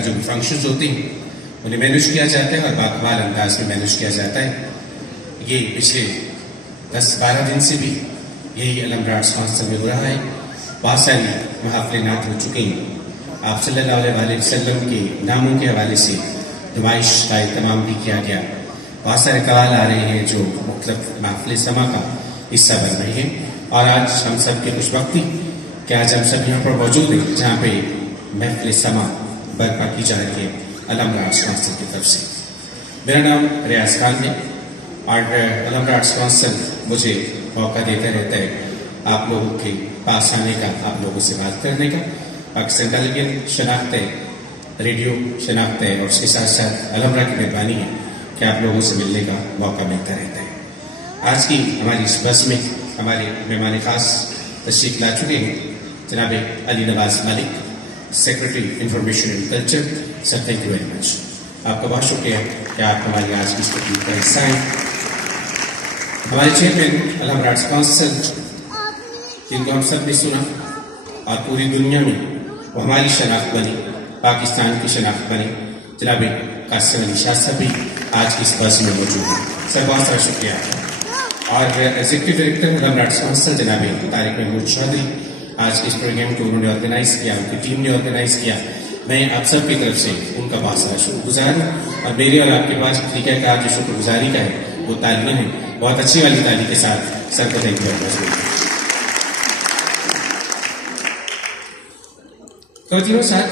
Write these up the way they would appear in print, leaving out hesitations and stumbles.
के जो भी फंक्शंस होते हैं उन्हें मैनेज किया जाता है और बाकमाल अंदाज में मैनेज किया जाता है। ये पिछले 10-12 दिन से भी यही अलहमरा आर्ट्स काउंसिल में हो रहा है। बहुत सारी महफिलें नात हो चुकी हैं। आप सल्लल्लाहु अलैहि वसल्लम के नामों के हवाले से नुमाइश का एहतमाम भी किया गया। बहुत सारे कवाल आ रहे हैं जो मुख्तलिफ महफिल समा का हिस्सा बन रहे हैं। और आज हम सब के खुशबख्ती कि आज हम सब यहाँ पर मौजूद हैं जहाँ पे महफिल समा बर्पा की जा रही है अलहमरा आर्ट्स काउंसिल की तरफ से। मेरा नाम रियाज खान है और अलहमरा आर्ट्स काउंसिल मुझे मौका देता रहता है आप लोगों के पास आने का, आप लोगों से बात करने का। पाकिस्तान टेलीविजन शनाख्त है, रेडियो शनाख्त है और उसके साथ साथ अलहमरा की मेहरबानी है कि आप लोगों से मिलने का मौका मिलता रहता है। आज की हमारी इस बस में हमारे मेहमान खास तशरीफ ला चुके हैं जनाब Ali Nawaz Malik, secretary information and culture. Sir thank you very much, आपका बहुत शुक्रिया कि आप हमारी आज की इस तकरीब का हिस्सा हैं। हमारे चेयरमैन अलहमरा आर्ट्स काउंसिल जिनको हम सब ने सुना और पूरी दुनिया में वो हमारी शनाख्त बनी, पाकिस्तान की शनाख्त बनी, जनाब कासिम अली शाह साहब भी आज की इस बस में मौजूद हैं। सर बहुत सारा शुक्रिया। और executive director Alhamra arts council जनाब तारिक महमूद चौधरी, आज के इस प्रोग्राम को उन्होंने ऑर्गेनाइज किया, उनकी टीम ने ऑर्गेनाइज किया। मैं आप सब की तरफ से उनका बहुत सारा शुक्रगुजार हूँ। और मेरे और आपके पास तरीक़ाकार जो शुक्रगुजारी का है वो तालियां हैं, बहुत अच्छी वाली ताली के साथ सर को थैंक यू। तो साथ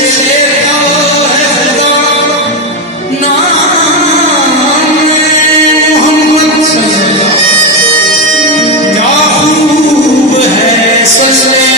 लेता है खुदा नाम मोहम्मद सल्लल्लाहु, क्या खूब है सच